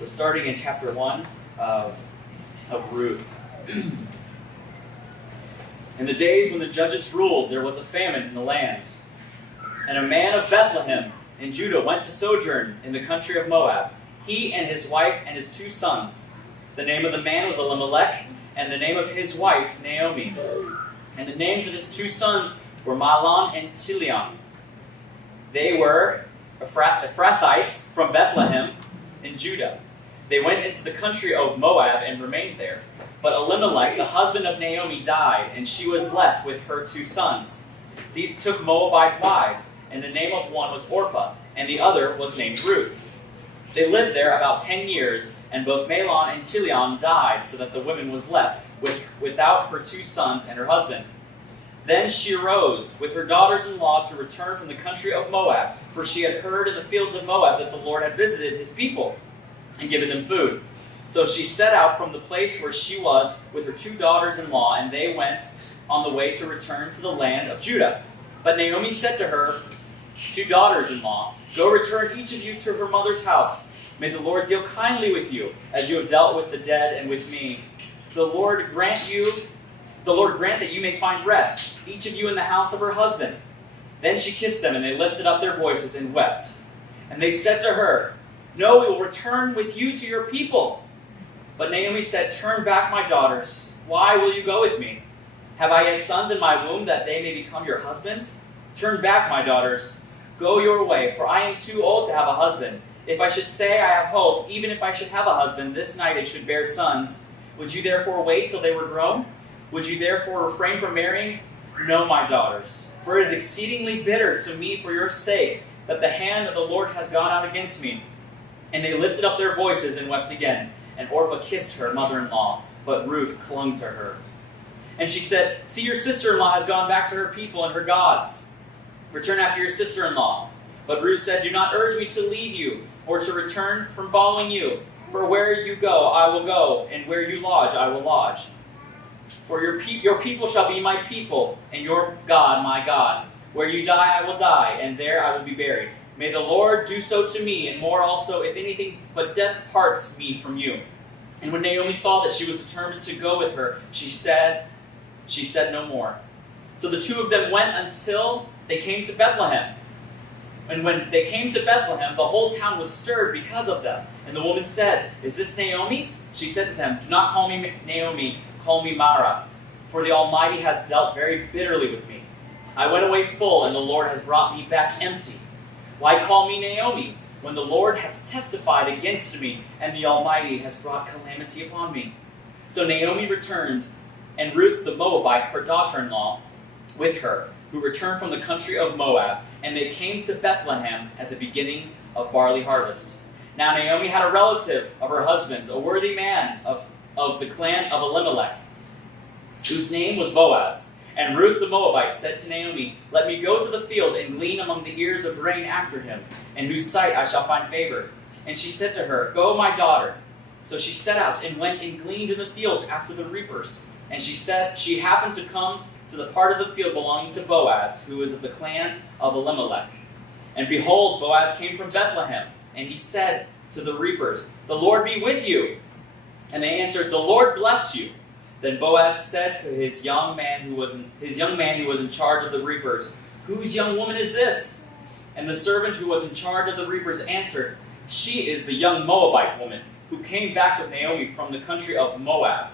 So starting in chapter 1 of Ruth. In the days when the judges ruled, there was a famine in the land. And a man of Bethlehem in Judah went to sojourn in the country of Moab, he and his wife and his 2 sons. The name of the man was Elimelech, and the name of his wife Naomi. And the names of his 2 sons were Mahlon and Chilion. They were Ephrathites from Bethlehem in Judah. They went into the country of Moab and remained there. But Elimelech, the husband of Naomi, died, and she was left with her 2 sons. These took Moabite wives, and the name of one was Orpah, and the other was named Ruth. They lived there about 10 years, and both Mahlon and Chilion died, so that the woman was left without her 2 sons and her husband. Then she arose with her daughters-in-law to return from the country of Moab, for she had heard in the fields of Moab that the Lord had visited his people and given them food. So she set out from the place where she was with her 2 daughters-in-law, and they went on the way to return to the land of Judah. But Naomi said to her 2 daughters-in-law, "Go return each of you to her mother's house. May the Lord deal kindly with you, as you have dealt with the dead and with me. The Lord grant that you may find rest, each of you in the house of her husband." Then she kissed them, and they lifted up their voices and wept. And they said to her, "No, we will return with you to your people." But Naomi said, "Turn back, my daughters. Why will you go with me? Have I yet sons in my womb that they may become your husbands? Turn back, my daughters. Go your way, for I am too old to have a husband. If I should say I have hope, even if I should have a husband, this night it should bear sons. Would you therefore wait till they were grown? Would you therefore refrain from marrying? No, my daughters. For it is exceedingly bitter to me for your sake that the hand of the Lord has gone out against me." And they lifted up their voices and wept again. And Orpah kissed her mother-in-law, but Ruth clung to her. And she said, "See, your sister-in-law has gone back to her people and her gods. Return after your sister-in-law." But Ruth said, "Do not urge me to leave you or to return from following you. For where you go, I will go, and where you lodge, I will lodge. For your people shall be my people, and your God my God. Where you die, I will die, and there I will be buried. May the Lord do so to me, and more also, if anything but death parts me from you." And when Naomi saw that she was determined to go with her, she said no more. So the 2 of them went until they came to Bethlehem. And when they came to Bethlehem, the whole town was stirred because of them. And the woman said, "Is this Naomi?" She said to them, "Do not call me Naomi, call me Mara, for the Almighty has dealt very bitterly with me. I went away full, and the Lord has brought me back empty. Why call me Naomi, when the Lord has testified against me, and the Almighty has brought calamity upon me?" So Naomi returned, and Ruth the Moabite, her daughter-in-law, with her, who returned from the country of Moab, and they came to Bethlehem at the beginning of barley harvest. Now Naomi had a relative of her husband's, a worthy man of the clan of Elimelech, whose name was Boaz. And Ruth the Moabite said to Naomi, "Let me go to the field and glean among the ears of grain after him, in whose sight I shall find favor." And she said to her, "Go, my daughter." So she set out and went and gleaned in the fields after the reapers. And she happened to come to the part of the field belonging to Boaz, who was of the clan of Elimelech. And behold, Boaz came from Bethlehem, and he said to the reapers, "The Lord be with you." And they answered, "The Lord bless you." Then Boaz said to his young man who was in charge of the reapers, "Whose young woman is this?" And the servant who was in charge of the reapers answered, "She is the young Moabite woman who came back with Naomi from the country of Moab."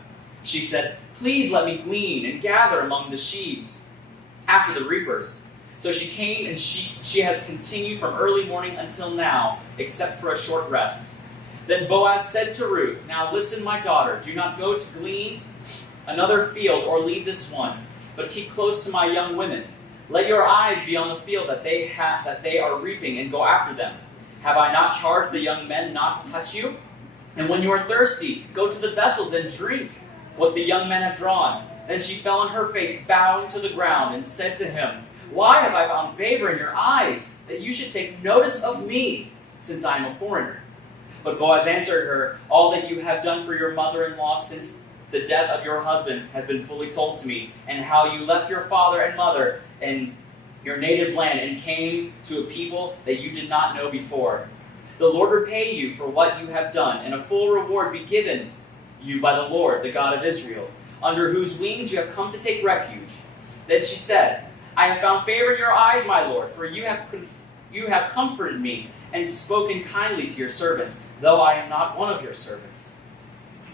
She said, "Please let me glean and gather among the sheaves after the reapers." So she came, and she has continued from early morning until now, except for a short rest. Then Boaz said to Ruth, "Now listen, my daughter, do not go to glean another field or leave this one, but keep close to my young women. Let your eyes be on the field that they are reaping, and go after them. Have I not charged the young men not to touch you? And when you are thirsty, go to the vessels and drink what the young men have drawn." Then she fell on her face, bowing to the ground, and said to him, "Why have I found favor in your eyes, that you should take notice of me, since I am a foreigner?" But Boaz answered her, "All that you have done for your mother-in-law since the death of your husband has been fully told to me, and how you left your father and mother and your native land and came to a people that you did not know before. The Lord repay you for what you have done, and a full reward be given you by the Lord, the God of Israel, under whose wings you have come to take refuge." Then she said, "I have found favor in your eyes, my Lord, for you have comforted me and spoken kindly to your servants, though I am not one of your servants."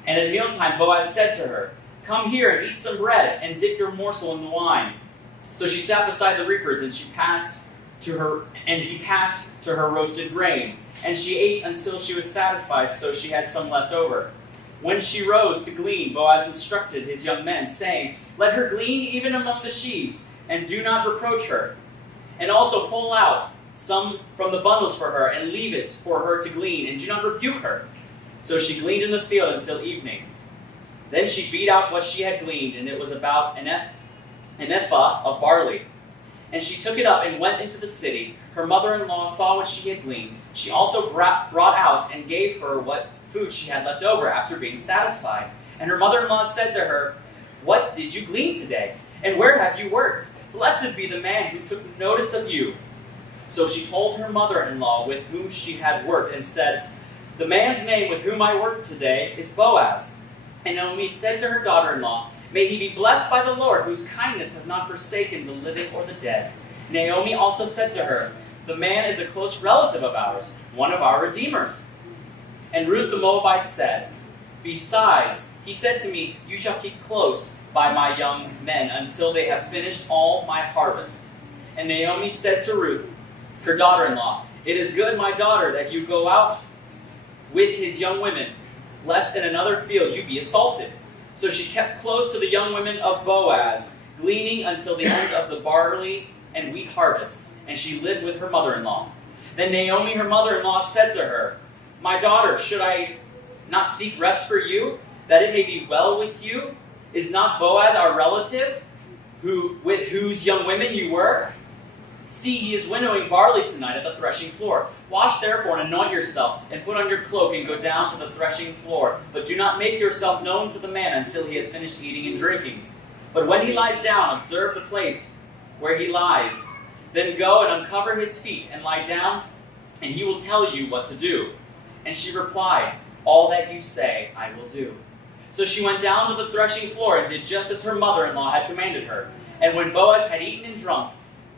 And at mealtime Boaz said to her, "Come here and eat some bread, and dip your morsel in the wine." So she sat beside the reapers, and he passed to her roasted grain, and she ate until she was satisfied, so she had some left over. When she rose to glean, Boaz instructed his young men, saying, "Let her glean even among the sheaves, and do not reproach her. And also pull out some from the bundles for her, and leave it for her to glean, and do not rebuke her." So she gleaned in the field until evening. Then she beat out what she had gleaned, and it was about an ephah of barley. And she took it up and went into the city. Her mother-in-law saw what she had gleaned. She also brought out and gave her what food she had left over after being satisfied. And her mother-in-law said to her, "What did you glean today? And where have you worked? Blessed be the man who took notice of you." So she told her mother-in-law with whom she had worked, and said, "The man's name with whom I worked today is Boaz." And Naomi said to her daughter-in-law, "May he be blessed by the Lord, whose kindness has not forsaken the living or the dead." Naomi also said to her, "The man is a close relative of ours, one of our redeemers." And Ruth the Moabite said, "Besides, he said to me, 'You shall keep close by my young men until they have finished all my harvest.'" And Naomi said to Ruth, her daughter-in-law, "It is good, my daughter, that you go out with his young women, lest in another field you be assaulted." So she kept close to the young women of Boaz, gleaning until the end of the barley and wheat harvests, and she lived with her mother-in-law. Then Naomi, her mother-in-law, said to her, "My daughter, should I not seek rest for you, that it may be well with you? Is not Boaz our relative, with whose young women you were? See, he is winnowing barley tonight at the threshing floor. Wash therefore and anoint yourself, and put on your cloak and go down to the threshing floor. But do not make yourself known to the man until he has finished eating and drinking. But when he lies down, observe the place where he lies. Then go and uncover his feet and lie down, and he will tell you what to do." And she replied, "All that you say I will do." So she went down to the threshing floor and did just as her mother-in-law had commanded her. And when Boaz had eaten and drunk,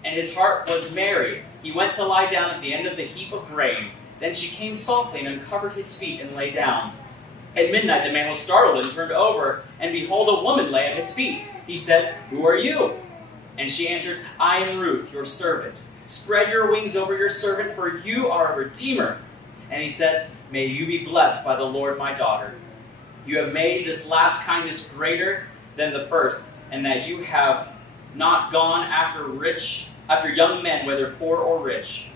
and his heart was merry, he went to lie down at the end of the heap of grain. Then she came softly and uncovered his feet and lay down. At midnight the man was startled and turned over, and behold, a woman lay at his feet. He said, "Who are you?" And she answered, "I am Ruth, your servant. Spread your wings over your servant, for you are a redeemer." And he said, "May you be blessed by the Lord, my daughter. You have made this last kindness greater than the first, and that you have not gone after young men, whether poor or rich.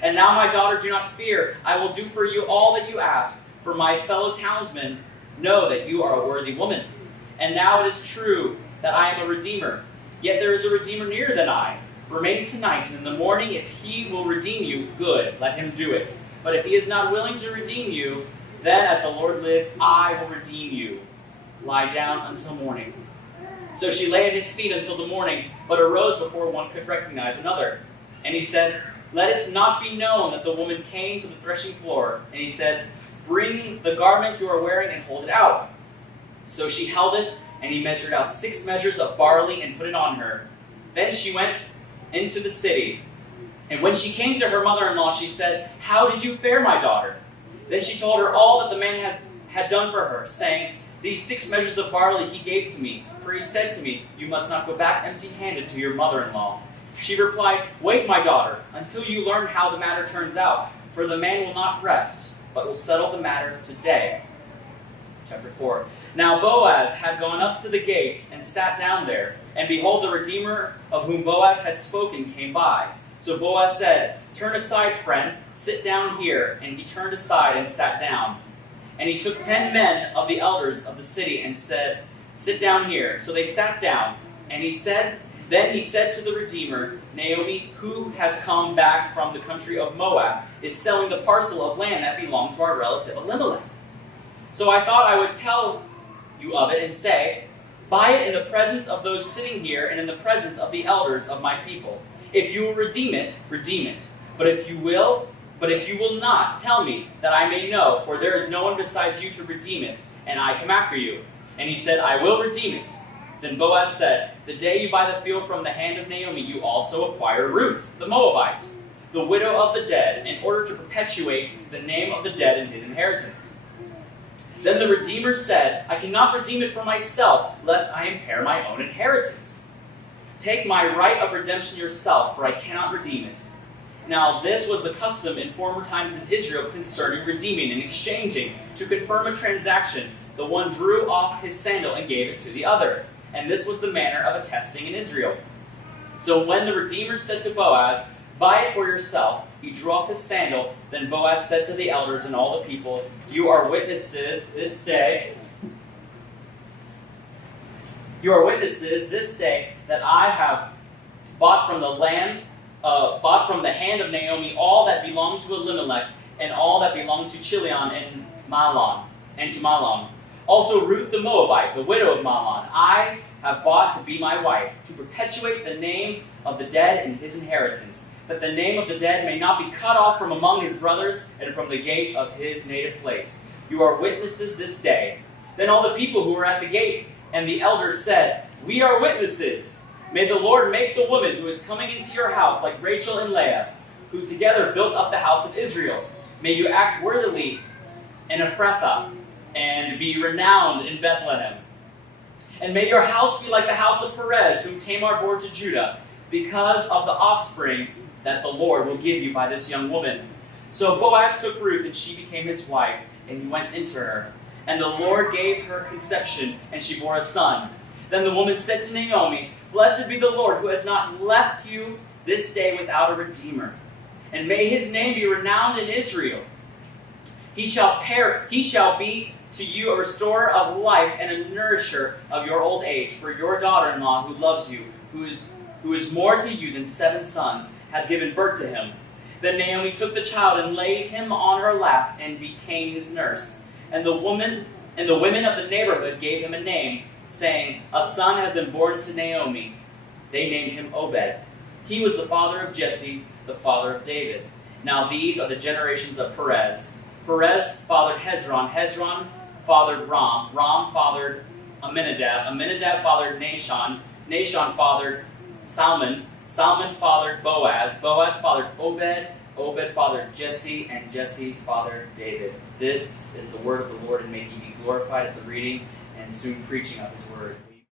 And now, my daughter, do not fear. I will do for you all that you ask, for my fellow townsmen know that you are a worthy woman. And now it is true that I am a redeemer. Yet there is a redeemer nearer than I. Remain tonight, and in the morning, if he will redeem you, good, let him do it. But if he is not willing to redeem you, then, as the Lord lives, I will redeem you. Lie down until morning." So she lay at his feet until the morning, but arose before one could recognize another. And he said, "Let it not be known that the woman came to the threshing floor." And he said, "Bring the garment you are wearing and hold it out." So she held it, and he measured out 6 measures of barley and put it on her. Then she went into the city. And when she came to her mother-in-law, she said, "How did you fare, my daughter?" Then she told her all that the man had done for her, saying, "These 6 measures of barley he gave to me, for he said to me, 'You must not go back empty-handed to your mother-in-law.'" She replied, "Wait, my daughter, until you learn how the matter turns out, for the man will not rest, but will settle the matter today." Chapter 4. Now Boaz had gone up to the gate and sat down there, and behold, the Redeemer of whom Boaz had spoken came by. So Boaz said, "Turn aside, friend, sit down here." And he turned aside and sat down. And he took 10 men of the elders of the city and said, "Sit down here." So they sat down. And then he said to the Redeemer, "Naomi, who has come back from the country of Moab, is selling the parcel of land that belonged to our relative Elimelech. So I thought I would tell you of it and say, buy it in the presence of those sitting here and in the presence of the elders of my people. If you will redeem it, redeem it. But But if you will not, tell me, that I may know, for there is no one besides you to redeem it, and I come after you. And he said, I will redeem it. Then Boaz said, the day you buy the field from the hand of Naomi, you also acquire Ruth, the Moabite, the widow of the dead, in order to perpetuate the name of the dead in his inheritance. Then the Redeemer said, I cannot redeem it for myself, lest I impair my own inheritance. Take my right of redemption yourself, for I cannot redeem it. Now this was the custom in former times in Israel concerning redeeming and exchanging. To confirm a transaction, the one drew off his sandal and gave it to the other. And this was the manner of attesting in Israel. So when the Redeemer said to Boaz, buy it for yourself, he drew off his sandal. Then Boaz said to the elders and all the people, you are witnesses this day that I have bought from the hand of Naomi all that belonged to Elimelech and all that belonged to Chilion and to Mahlon. Also Ruth the Moabite, the widow of Mahlon, I have bought to be my wife, to perpetuate the name of the dead in his inheritance, that the name of the dead may not be cut off from among his brothers and from the gate of his native place. You are witnesses this day. Then all the people who were at the gate and the elders said, we are witnesses. May the Lord make the woman who is coming into your house like Rachel and Leah, who together built up the house of Israel. May you act worthily in Ephrathah, and be renowned in Bethlehem. And may your house be like the house of Perez, whom Tamar bore to Judah, because of the offspring that the Lord will give you by this young woman. So Boaz took Ruth, and she became his wife, and he went into her. And the Lord gave her conception, and she bore a son. Then the woman said to Naomi, blessed be the Lord, who has not left you this day without a redeemer. And may his name be renowned in Israel. He shall be to you a restorer of life and a nourisher of your old age. For your daughter-in-law, who loves you, who is more to you than 7 sons, has given birth to him. Then Naomi took the child and laid him on her lap and became his nurse. And the women of the neighborhood gave him a name, saying, a son has been born to Naomi. They named him Obed. He was the father of Jesse, the father of David. Now these are the generations of Perez. Perez fathered Hezron. Hezron fathered Ram. Ram fathered Amminadab. Amminadab fathered Nahshon. Nahshon fathered Salmon. Salmon fathered Boaz. Boaz fathered Obed. Obed fathered Jesse. And Jesse fathered David. This is the word of the Lord, and may he be glorified at the reading and soon preaching of his word.